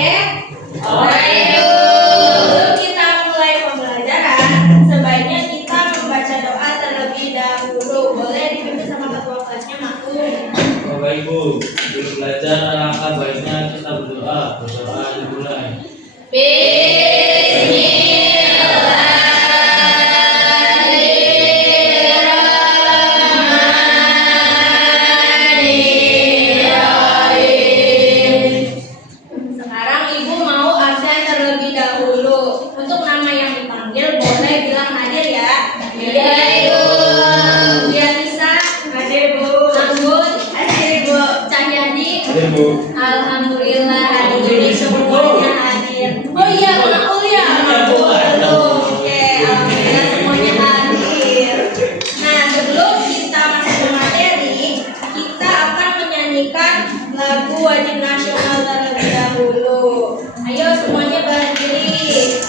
Oke? Sebelum kita mulai pembelajaran, sebaiknya kita membaca doa terlebih dahulu. Boleh dipimpin sama ketua kelasnya, Makum. Bapak Ibu, sebelum belajar alangkah baiknya kita berdoa. Berdoa dimulai. Sekarang Ibu mau absen terlebih dahulu. Untuk nama yang dipanggil boleh bilang hadir ya. Iya Ibu. Dianisa, hadir Bu. Anggun, hadir Bu. Cahyadi, Hadir Bu. alhamdulillah hari ini semuanya hadir. Oh iya, Makul ya. Oke, alhamdulillah semuanya hadir. Nah, sebelum kita masuk ke materi, kita akan menyanyikan lagu wajib nasional terlebih dahulu. Ayo semuanya berdiri.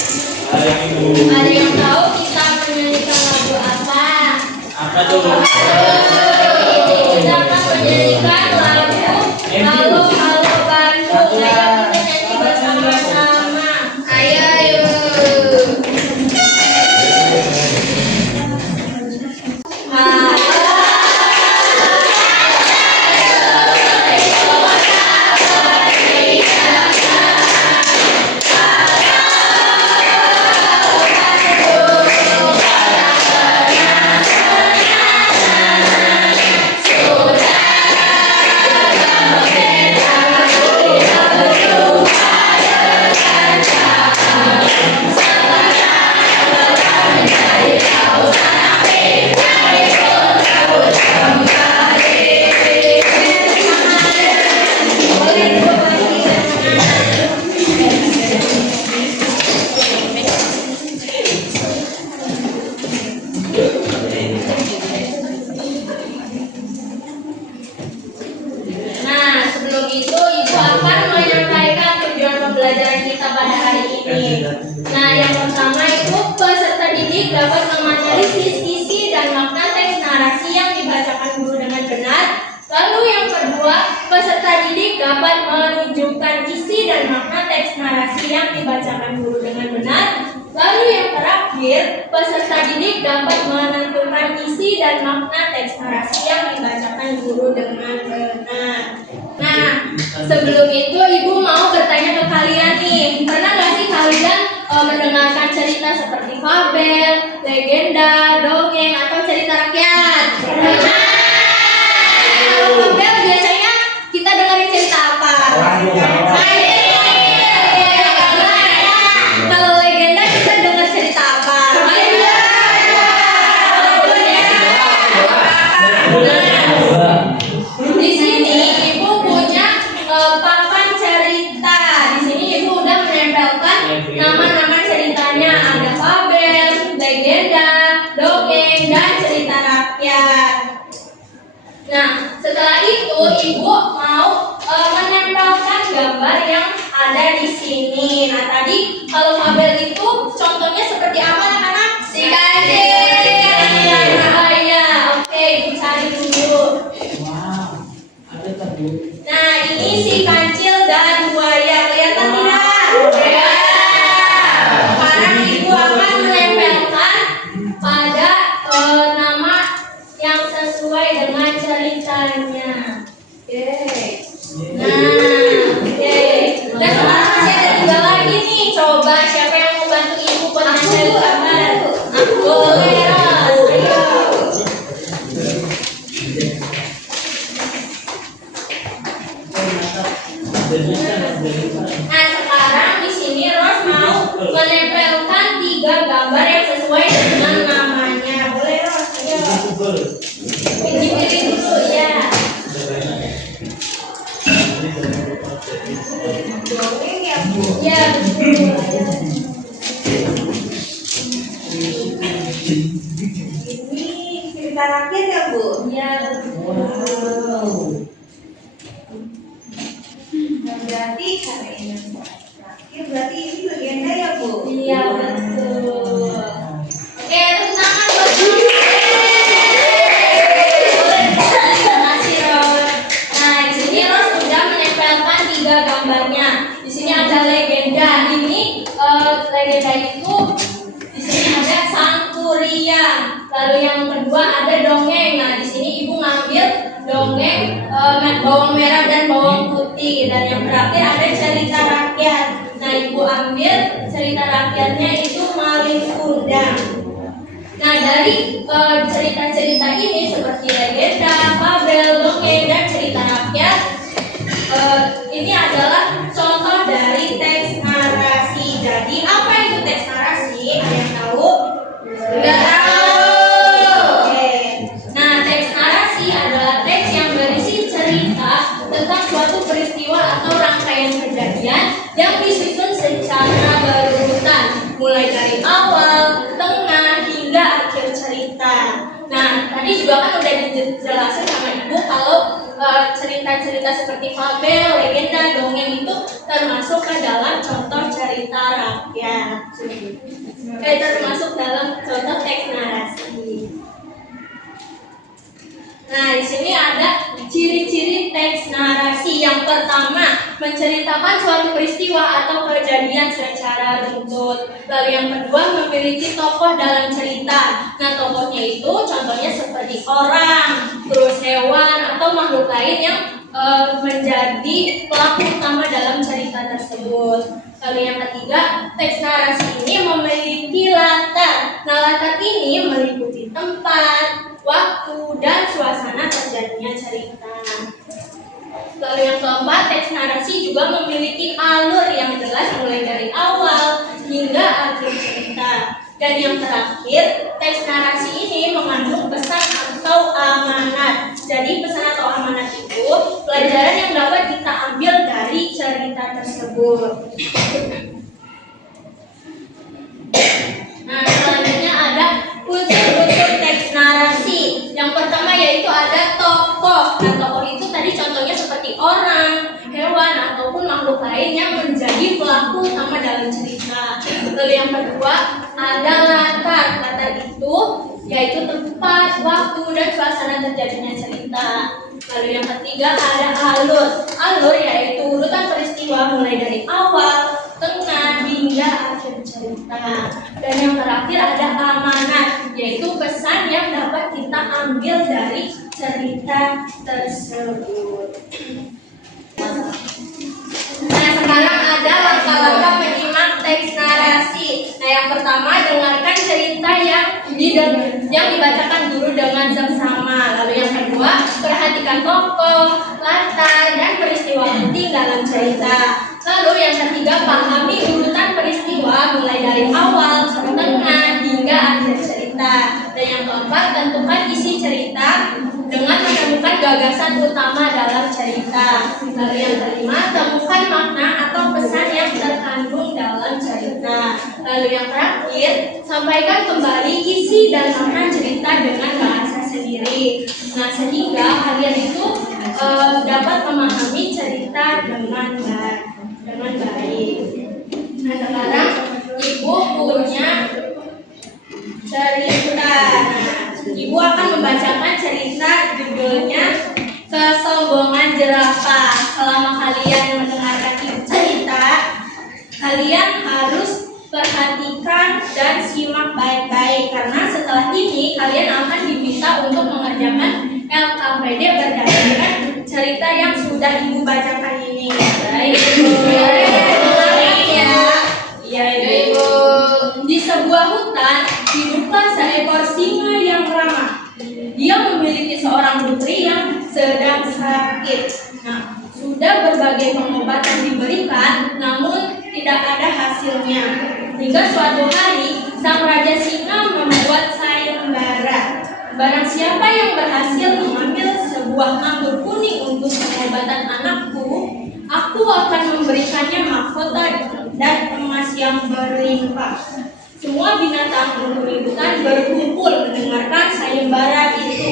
Baik Ibu. Ada yang tahu kita menyanyikan lagu apa? Apa tuh? Kita akan menyanyikan lagu Halo Halo Bandung. Ayo kita nyanyi bersama-sama. Ayo. Nah, sebelum itu Ibu akan menyampaikan tujuan pembelajaran kita pada hari ini. Nah, yang pertama itu peserta didik dapat menganalisis isi dan makna teks narasi yang dibacakan guru dengan benar. Lalu yang kedua, peserta didik dapat menunjukkan isi dan makna teks narasi yang dibacakan guru dengan benar. Lalu yang terakhir, peserta didik dapat menentukan isi dan makna teks narasi yang dibacakan guru dengan benar. Nah, sebelum itu Ibu mau bertanya ke kalian nih, pernah nggak sih kalian mendengarkan cerita seperti fabel, legenda, dongeng, atau cerita rakyat? Pernah. Kalau fabel biasanya kita dengerin cerita apa? Kalau legenda kita dengar cerita apa? Di sini Ibu punya papan cerita. Di sini Ibu udah menempelkan nama-nama ceritanya. Ada fabel, legenda, dongeng, dan cerita rakyat. Nah, setelah itu Ibu mau menempelkan gambar yang ada di sini. Nah, tadi kalau fabel itu contohnya seperti apa, anak-anak? Si kancil. Iya. Oke, Ibu cari dulu. Wow, ada tadi. Nah, ini si kancil dan buaya. Kelihatan tidak? Ya. Sekarang Ibu akan menempelkan pada nama yang sesuai dengan ceritanya. Oke. Nah, oke. Dan sekarang masih ada 3 lagi nih. Coba siapa yang mau bantu Ibu mencari gambar? Aku. Ayo. Nah, sekarang di sini Ros mau menempelkan 3 gambar yang sesuai dengan namanya. Boleh Ros? Ayo. Pilih dulu ya. Ya, betul. Ini cerita rakyat ya, Bu? Ya, betul. Berarti karena ini terakhir, berarti ini legenda ya, Bu? Iya, betul. Oke, tepuk tangan buat Bu. Terima kasih, Ros. Nah, di sini Ros sudah menempelkan 3 gambarnya. Di sini ada legenda itu di sini ada Sangkuriang. Lalu yang kedua ada dongeng. Nah, di sini ibu ngambil dongeng bawang merah dan bawang putih. Dan yang terakhir ada cerita rakyat. Nah, ibu ambil cerita rakyatnya itu Malin Kundang. Nah, dari cerita-cerita ini seperti legenda, fabel, dongeng, dan cerita rakyat, ini adalah contoh dari teks narasi. Jadi, apa itu teks narasi? Ada yang tahu? Enggak tahu. Oke. Nah, teks narasi adalah teks yang berisi cerita tentang suatu peristiwa atau rangkaian kejadian yang disusun secara berurutan, mulai dari awal, tengah, hingga akhir cerita. Nah, tadi juga kan udah dijelasin sama ibu kalau cerita-cerita seperti fabel, legenda, dongeng itu termasuk ke dalam contoh cerita rakyat. Termasuk dalam contoh teks narasi. Nah, di sini ada ciri-ciri teks narasi. Yang pertama, menceritakan suatu peristiwa atau kejadian secara runtut. Lalu yang kedua, memiliki tokoh dalam cerita. Nah, tokohnya itu contohnya seperti orang, terus hewan atau makhluk lain yang menjadi pelaku utama dalam cerita tersebut. Lalu yang ketiga, teks narasi ini memiliki latar. Nah, latar ini meliputi tempat, waktu, dan suasana terjadinya cerita. Lalu yang keempat, teks narasi juga memiliki alur yang jelas mulai dari awal hingga akhir cerita. Dan yang terakhir, teks narasi ini mengandung pesan atau amanat. Jadi pesan atau amanat itu pelajaran yang dapat kita ambil dari cerita tersebut. Nah, selanjutnya ada unsur-unsur teks narasi. Yang pertama yaitu ada tokoh. Nah, tokoh itu tadi contohnya seperti orang, hewan, ataupun makhluk lain yang menjadi pelaku utama dalam cerita. Lalu yang kedua ada latar. Latar itu yaitu tempat, waktu, dan suasana terjadinya cerita. Lalu yang ketiga ada alur. Alur yaitu urutan peristiwa mulai dari awal, tengah, hingga akhir cerita. Dan yang terakhir ada amanat, yaitu pesan yang dapat kita ambil dari cerita tersebut. Nah, sekarang ada langkah-langkah menyimak teks narasi. Nah, yang pertama dengarkan cerita yang dibacakan guru dengan seksama. Lalu yang kedua, perhatikan tokoh, latar, dan peristiwa penting dalam cerita. Lalu yang ketiga, pahami urutan peristiwa mulai dari awal, tengah, hingga akhir cerita. Dan yang keempat, tentukan isi cerita dengan menemukan gagasan utama dalam cerita. Lalu yang kelima, temukan makna atau pesan yang terkandung dalam cerita. Lalu yang terakhir, sampaikan kembali isi dan makna cerita dengan bahasa sendiri. Nah, sehingga kalian itu dapat memahami cerita dengan baik. Nah, sekarang ibu punya cerita. Ibu akan membacakan cerita judulnya Kesombongan Jerapah. Selama kalian mendengarkan cerita, kalian harus perhatikan dan simak baik-baik, karena setelah ini kalian akan diminta untuk mengerjakan LKPD berdasarkan cerita yang sudah ibu bacakan ini. Baik, ya, ibu. Di sebuah hutan hiduplah seekor singa yang ramah. Dia memiliki seorang putri yang sedang sakit. Nah, sudah berbagai pengobatan diberikan, namun tidak ada hasilnya. Hingga suatu hari, sang raja singa membuat sayembara. Barang siapa yang berhasil mengambil sebuah anggur kuning untuk pengobatan anakku, aku akan memberikannya mahkota dan emas yang berlimpah. Semua binatang penghuni hutan berkumpul mendengarkan sayembara itu.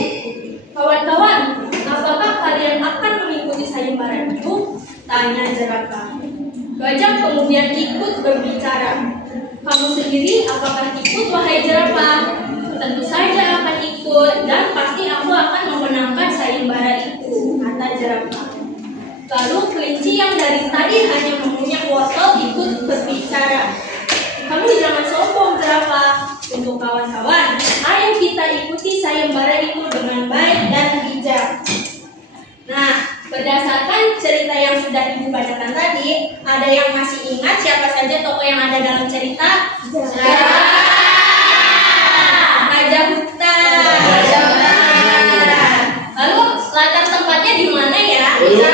Kawan-kawan, apakah kalian akan mengikuti sayembara itu? Tanya jerapah. Gajah kemudian ikut berbicara. Kamu sendiri apakah ikut, wahai jerapah? Tentu saja akan ikut, dan pasti aku akan memenangkan sayembara itu, kata jerapah. Lalu kelinci yang dari tadi hanya mengunyah wortel ikut berbicara. sudah Ibu bacakan tadi, ada yang masih ingat siapa saja tokoh yang ada dalam cerita? Raja Hutan. Lalu latar tempatnya di mana ya? Betul,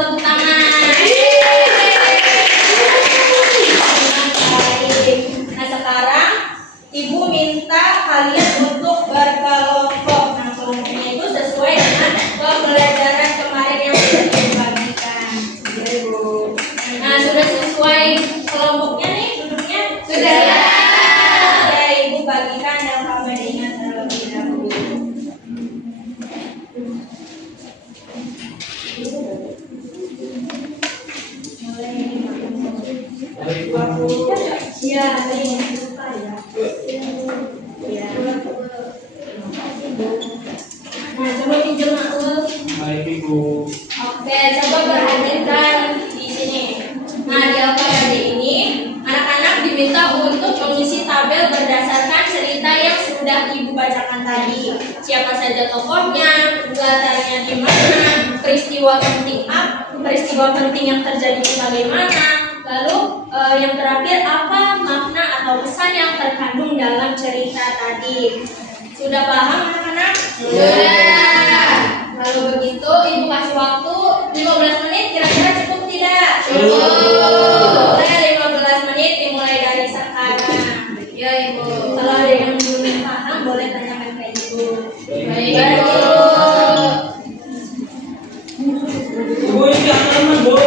tepuk tangan. Nah sekarang Ibu minta kalian untuk berkelompok. Nah kelompoknya itu sesuai dengan pembelajaran kemarin yang sudah dibagikan. Nah sudah sesuai kelompoknya nih duduknya? Sudah. Ya Ibu bagikan yang kamu ingat terlebih dahulu. Ya, nah, coba pinjam Maul. Baik Ibu. Oke, coba perhatikan di sini. Nah, di APD ini, anak-anak diminta untuk mengisi tabel berdasarkan cerita yang sudah Ibu bacakan tadi. Siapa saja tokohnya, latarnya di mana, peristiwa penting yang terjadi itu bagaimana, lalu yang terakhir apa makna atau pesan yang terkandung dalam cerita tadi. Sudah paham anak-anak? Sudah. Kalau begitu Ibu kasih waktu 15 menit, kira-kira cukup tidak? Cukup. Boleh 15 menit dimulai dari sekarang. Ya Ibu. Kalau ada yang belum paham boleh tanyakan ke Ibu. Baik. Ibu ini teman Bu.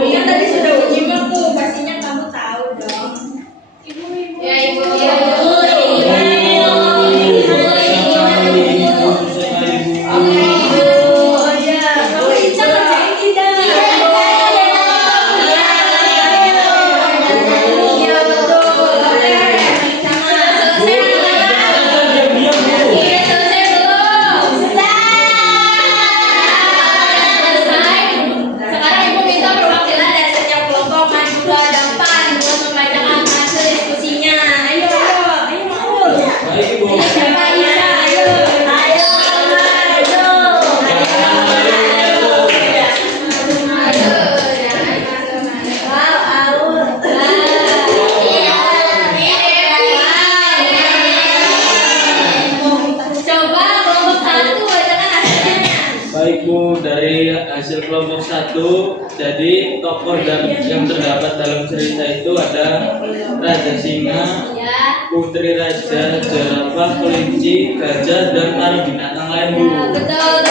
Iya tadi sudah menyimak tuh, pastinya kamu tahu dong. Ya Ibu. Ya Ibu. Oke Ibu. Oh ya, kamu bisa ngerjain tidak? Iya betul. Sekarang Ibu minta perwakilan dari setiap kelompok maju ke depan untuk membacakan hasil diskusinya. Ayo Maul. Baik Ibu. Siapa bisa? Ayo maju. Coba kelompok satu bacakan hasilnya. Baik Bu, dari hasil kelompok 1, jadi tokoh yang terdapat dalam cerita itu ada Raja Singa, Ya. Putri Raja, Jerapah, Kelinci, Gajah, dan para binatang lain Bu. Ya, betul.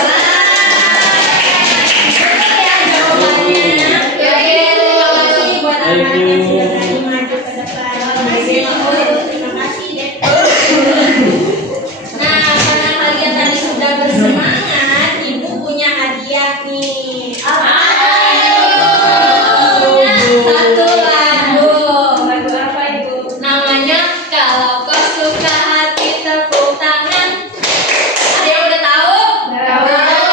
Betul ya jawabannya. Ya, terima kasih buat anak-anak yang sudah berani maju ke depan. Terima kasih Maul. Terima kasih deh. Nah, karena kalian tadi sudah bersemangat, Ibu punya hadiah nih. Apa? Punya satu lagu. Lagu apa Ibu? Namanya Kalau Kau Suka Hati Tepuk Tangan. Ada yang udah tahu? Tahu.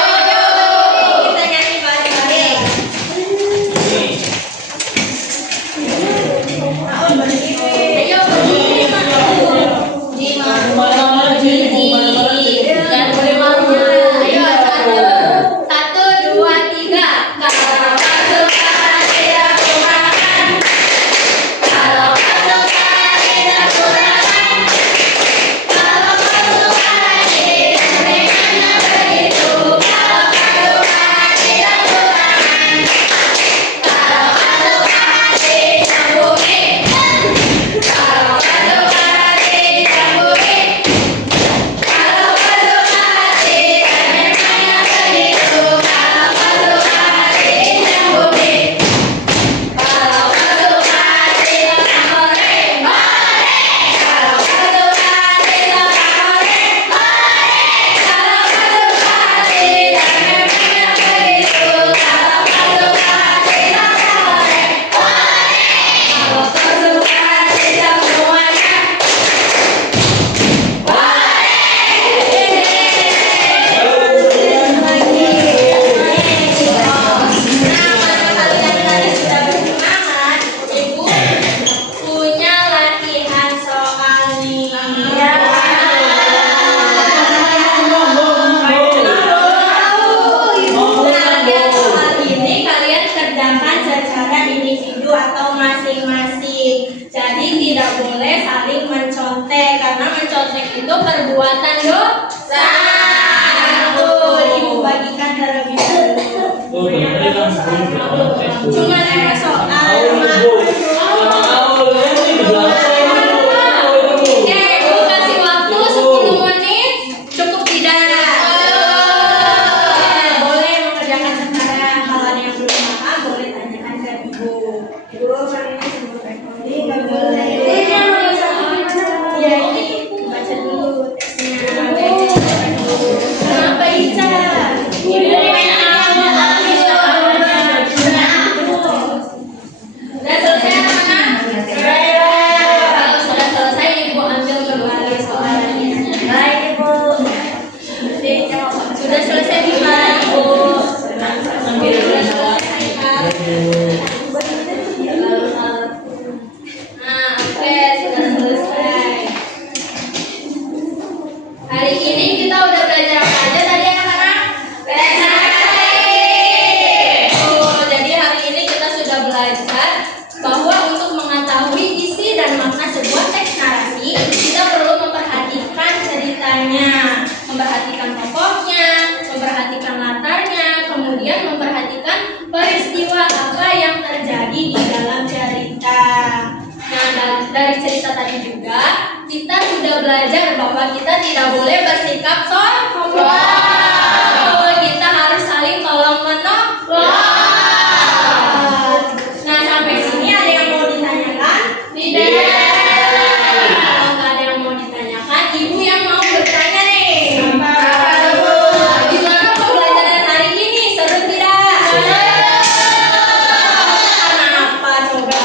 perbuatan dosa. Ibu bagikan terlebih dahulu. Oh, benar langsung. Cuma soal Oke, Ibu kasih waktu 10 menit. Cukup tidak? Boleh mengerjakan sekarang. Kalau ada yang belum paham, boleh tanyakan ke Ibu. Ibu, hari ini sebut rekodi. Nggak boleh. Iya, baca dulu teksnya. Kenapa Ica? Ibu main awal. Udah selesai anak-anak? Kalau sudah selesai Ibu ambil kembali soalnya. Baik Ibu. Sudah selesai Pak? Sudah selesai Pak? Nah, oke, sudah selesai. Hari ini kita udah belajar apa aja tadi anak-anak? Jadi hari ini kita sudah belajar bahwa untuk mengetahui isi dan makna sebuah teks narasi, kita perlu memperhatikan ceritanya, memperhatikan tokohnya, memperhatikan latarnya, kemudian memperhatikan peristiwa apa yang terjadi di dalam cerita. Nah, dari cerita tadi juga kita sudah belajar bahwa kita tidak boleh bersikap sombong. Kita harus saling tolong menolong. Nah, sampai sini ada yang mau ditanyakan? Tidak. Kalau nggak ada yang mau ditanyakan, Ibu yang mau bertanya nih. Gimana pembelajaran hari ini? Seru tidak? Karena apa coba?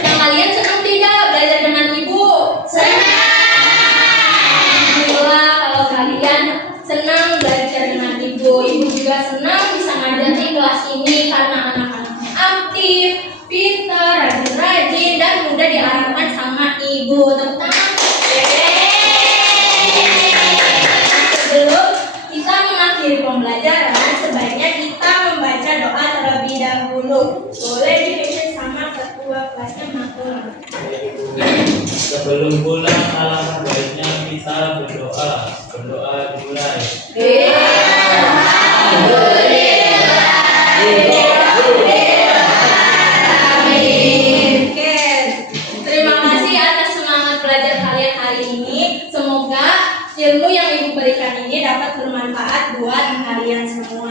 Yang kalian senang tidak belajar dengan Ibu? Alhamdulillah kalau kalian senang belajar dengan Ibu. Ibu juga senang bisa ngajar di kelas ini karena anak-anaknya aktif, pintar, rajin-rajin, dan mudah diarahkan sama Ibu. Tepuk tangan. Sebelum kita mengakhiri pembelajaran, sebaiknya kita membaca doa terlebih dahulu. Boleh dipimpin sama ketua kelasnya Matul. Sebelum pulang, alangkah baiknya kita berdoa. Berdoa dimulai. Oke, terima kasih atas semangat belajar kalian hari ini. Semoga ilmu yang Ibu berikan ini dapat bermanfaat buat kalian semua.